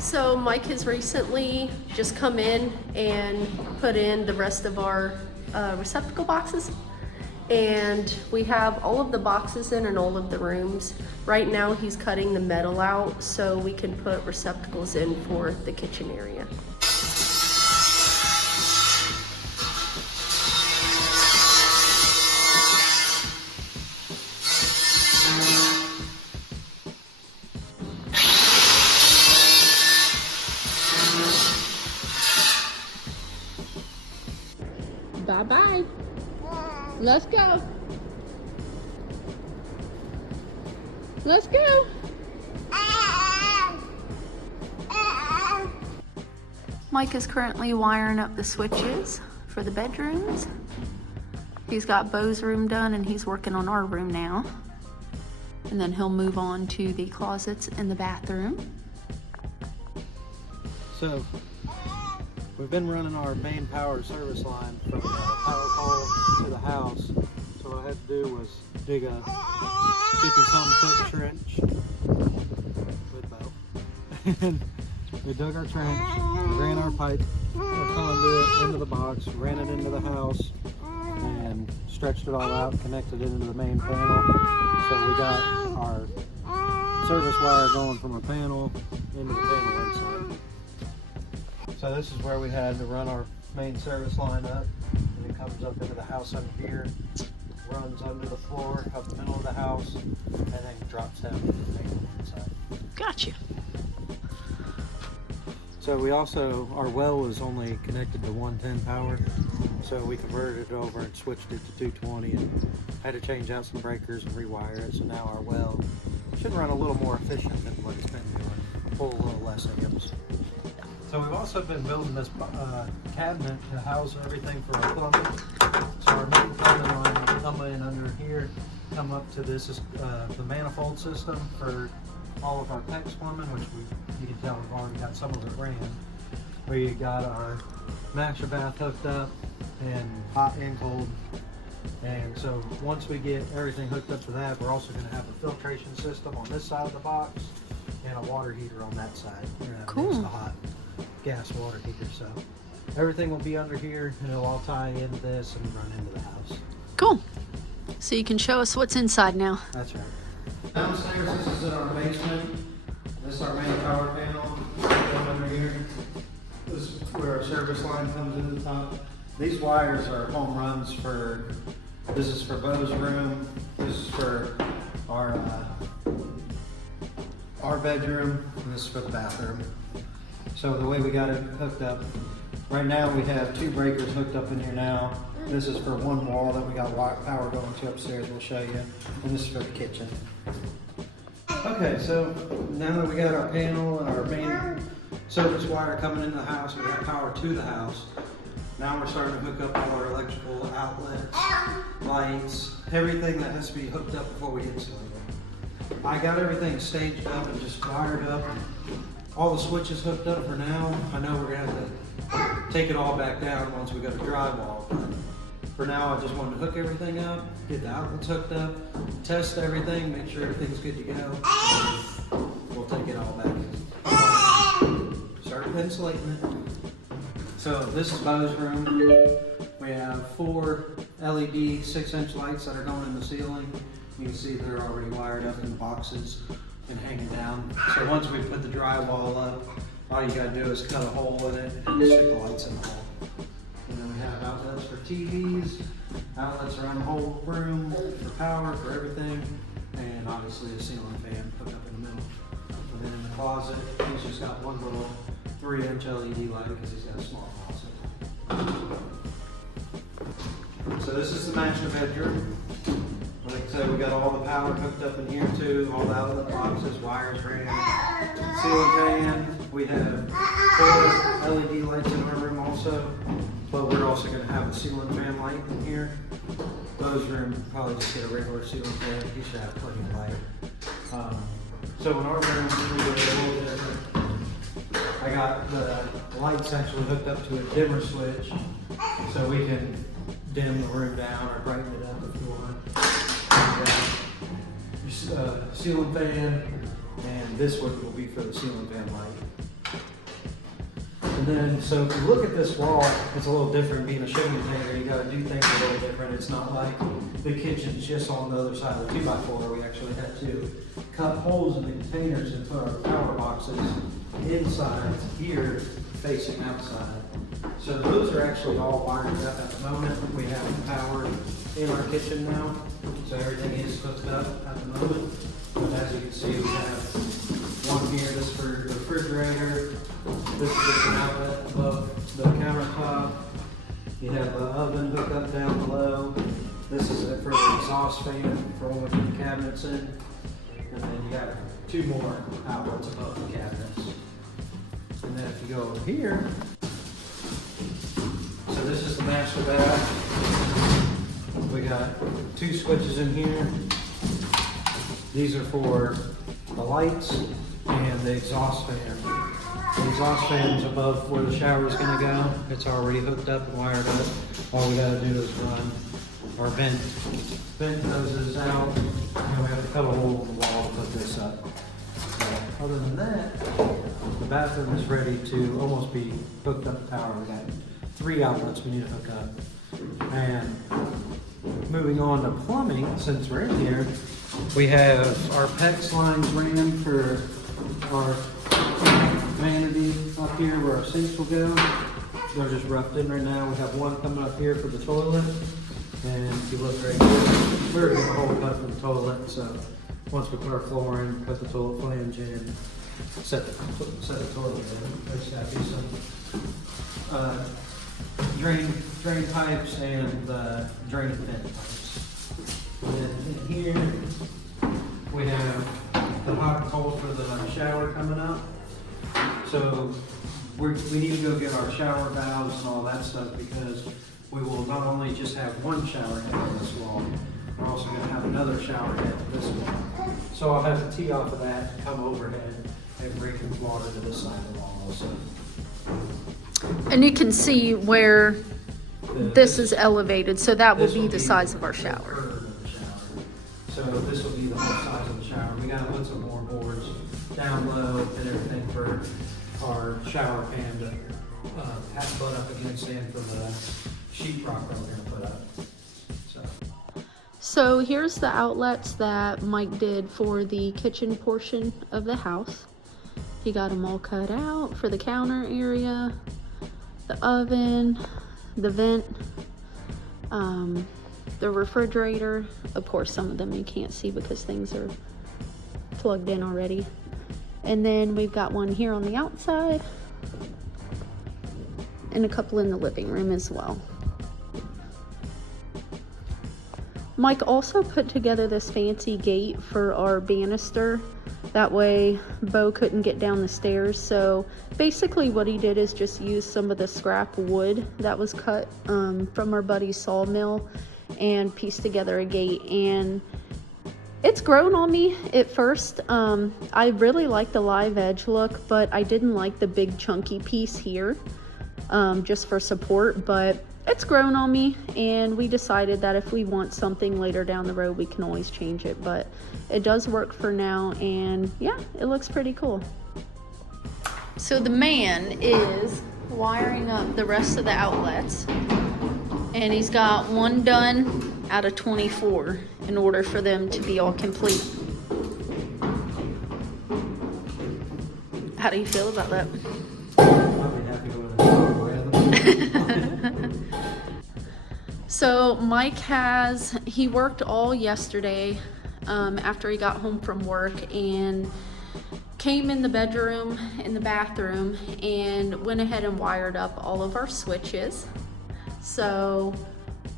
So Mike has recently just come in and put in the rest of our receptacle boxes. And we have all of the boxes in all of the rooms. Right now he's cutting the metal out so we can put receptacles in for the kitchen area. Bye-bye. Let's go. Let's go. Mike is currently wiring up the switches for the bedrooms. He's got Bo's room done and he's working on our room now. And then he'll move on to the closets in the bathroom. So, we've been running our main power service line from the power pole to the house. So what I had to do was dig a 50-something foot trench with Bo. And we dug our trench, ran our pipe, our conduit into the box, ran it into the house, and stretched it all out, connected it into the main panel. So we got our service wire going from a panel into the panel inside. So this is where we had to run our main service line up, and it comes up into the house under here, runs under the floor, up the middle of the house, and then drops down into the main inside. Gotcha. So we also, our well was only connected to 110 power, so we converted it over and switched it to 220 and had to change out some breakers and rewire it, so now our well should run a little more efficient than what it's been doing, pull a little less amps. So we've also been building this cabinet to house everything for our plumbing. So our main plumbing line will come in under here, come up to this is the manifold system for all of our PEX plumbing, which you can tell we've already got some of it ran. We got our master bath hooked up and hot and cold. And so once we get everything hooked up to that, we're also going to have a filtration system on this side of the box and a water heater on that side. Cool. It's a hot gas water heater, so everything will be under here and it'll all tie into this and run into the house. Cool. So you can show us what's inside now. That's right. Downstairs, this is in our basement. This is our main power panel. Under here, this is where our service line comes in the top. These wires are home runs for, this is for Bo's room, this is for our bedroom, and this is for the bathroom. So the way we got it hooked up, right now we have 2 breakers hooked up in here now. This is for one wall that we got power going to upstairs, we'll show you. And this is for the kitchen. Okay, so now that we got our panel and our main service wire coming into the house, we got power to the house. Now we're starting to hook up all our electrical outlets, lights, everything that has to be hooked up before we install it. I got everything staged up and just wired up. All the switches hooked up for now. I know we're gonna have to take it all back down once we got a drywall. But for now, I just wanted to hook everything up, get the outlets hooked up, test everything, make sure everything's good to go. We'll take it all back. Start insulating it. So this is Bo's room. We have 4 LED 6-inch lights that are going in the ceiling. You can see they're already wired up in the boxes and hanging down. So once we put the drywall up, all you gotta do is cut a hole in it and stick the lights in the hole. And then we have outlets for TVs, outlets around the whole room for power, for everything, and obviously a ceiling fan hooked up in the middle. And then in the closet, he's just got one little 3-inch LED light because he's got a small closet. So this is the master bedroom. Like I said, we got all the power hooked up in here too, all the outlet boxes, wires ran, ceiling fan. We have 4 LED lights in our room also, but we're also going to have a ceiling fan light in here. Bo's room, probably just get a regular ceiling fan. He should have plenty of light. So in our room, we do a little different. I got the lights actually hooked up to a dimmer switch, so we can dim the room down or brighten it up if you want. Ceiling fan, and this one will be for the ceiling fan light. And then, so if you look at this wall, it's a little different being a shipping container. You gotta do things a little different. It's not like the kitchen's just on the other side of the 2x4. We actually had to cut holes in the containers and put our power boxes inside here, facing outside. So those are actually all wired up at the moment. We have power in our kitchen now, so everything is hooked up at the moment. But as you can see, we have one here, this is for the refrigerator. This is just an outlet above the countertop. You have the oven hooked up down below. This is it for the exhaust fan for when we put the cabinets in. And then you got two more outlets above the cabinets. And then if you go over here, so this is the master bath. We got two switches in here. These are for the lights and the exhaust fan. The exhaust fan's above where the shower is going to go. It's already hooked up and wired up. All we got to do is run our vent hoses out, and we have to cut a hole in the wall to put this up. So other than that, the bathroom is ready to almost be hooked up to power. We got 3 outlets we need to hook up. And moving on to plumbing, since we're in here, we have our PEX lines ran for our vanity up here where our sinks will go. They're just roughed in right now. We have one coming up here for the toilet. And if you look right here, we're going to hold cut for the toilet. So once we put our floor in, put the toilet flange in, set the toilet in. There's got to be some drain pipes and drain vent pipes. And then in here, we have the hot and cold for the shower coming up. So we need to go get our shower valves and all that stuff because we will not only just have one shower head on this wall, we're also going to have another shower head on this wall. So I'll have to tee off of that, come overhead, and bring the water to this side of the wall also. And you can see where this is elevated, so that will be the size of our shower. So this will be the whole size of the shower. We gotta put some more boards down low and everything for our shower pan to butt up against and for the sheetrock that we're gonna put up. So here's the outlets that Mike did for the kitchen portion of the house. He got them all cut out for the counter area, the oven, the vent, the refrigerator. Of course, some of them you can't see because things are plugged in already. And then we've got one here on the outside and a couple in the living room as well. Mike also put together this fancy gate for our banister. That way Bo couldn't get down the stairs. So basically what he did is just use some of the scrap wood that was cut from our buddy's sawmill and pieced together a gate. And it's grown on me at first. I really like the live edge look, but I didn't like the big chunky piece here just for support. But it's grown on me, and we decided that if we want something later down the road, we can always change it. But it does work for now, and yeah, it looks pretty cool. So the man is wiring up the rest of the outlets, and he's got one done out of 24 in order for them to be all complete. How do you feel about that? I'll be happy with it. So Mike he worked all yesterday after he got home from work, and came in the bedroom, in the bathroom, and went ahead and wired up all of our switches. So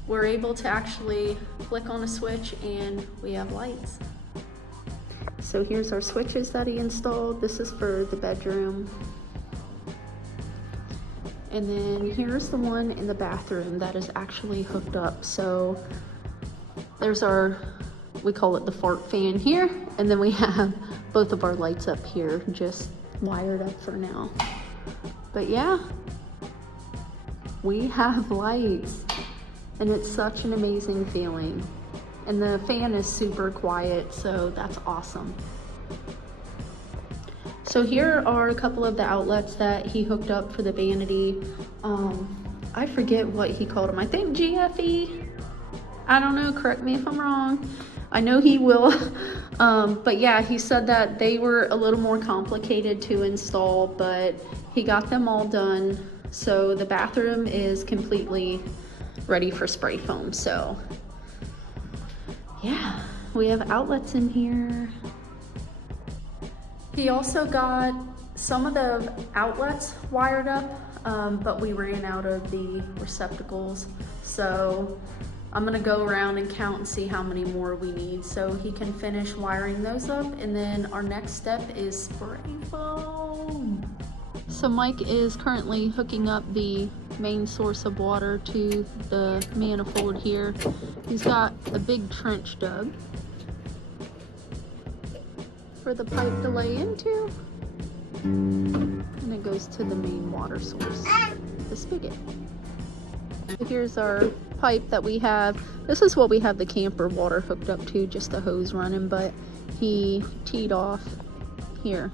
we're able to actually flick on a switch and we have lights. So here's our switches that he installed. This is for the bedroom. And then here's the one in the bathroom that is actually hooked up. So there's we call it the fart fan here. And then we have both of our lights up here, just wired up for now. But yeah, we have lights, and it's such an amazing feeling. And the fan is super quiet, so that's awesome. So here are a couple of the outlets that he hooked up for the vanity. I forget what he called them. I think GFE. I don't know, correct me if I'm wrong. I know he will. But yeah, he said that they were a little more complicated to install, but he got them all done. So the bathroom is completely ready for spray foam. So yeah, we have outlets in here. He also got some of the outlets wired up, but we ran out of the receptacles. So I'm gonna go around and count and see how many more we need so he can finish wiring those up. And then our next step is spray foam. So Mike is currently hooking up the main source of water to the manifold here. He's got a big trench dug for the pipe to lay into, and it goes to the main water source, the spigot. Here's our pipe that we have. This is what we have the camper water hooked up to, just a hose running, but he teed off here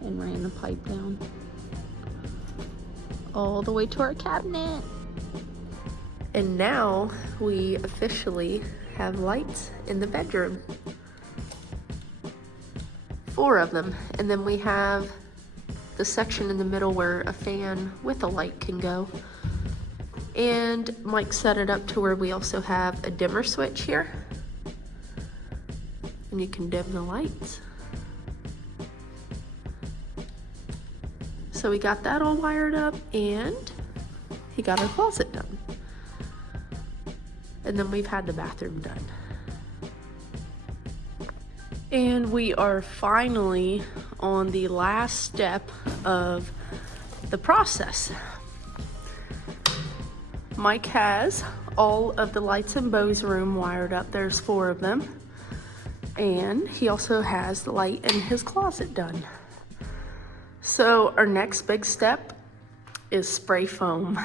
and ran the pipe down all the way to our cabinet. And now we officially have lights in the bedroom. 4 of them, and then we have the section in the middle where a fan with a light can go. And Mike set it up to where we also have a dimmer switch here, and you can dim the lights. So we got that all wired up, and he got our closet done. And then we've had the bathroom done. And we are finally on the last step of the process. Mike has all of the lights in Beau's room wired up. There's 4 of them. And he also has the light in his closet done. So our next big step is spray foam.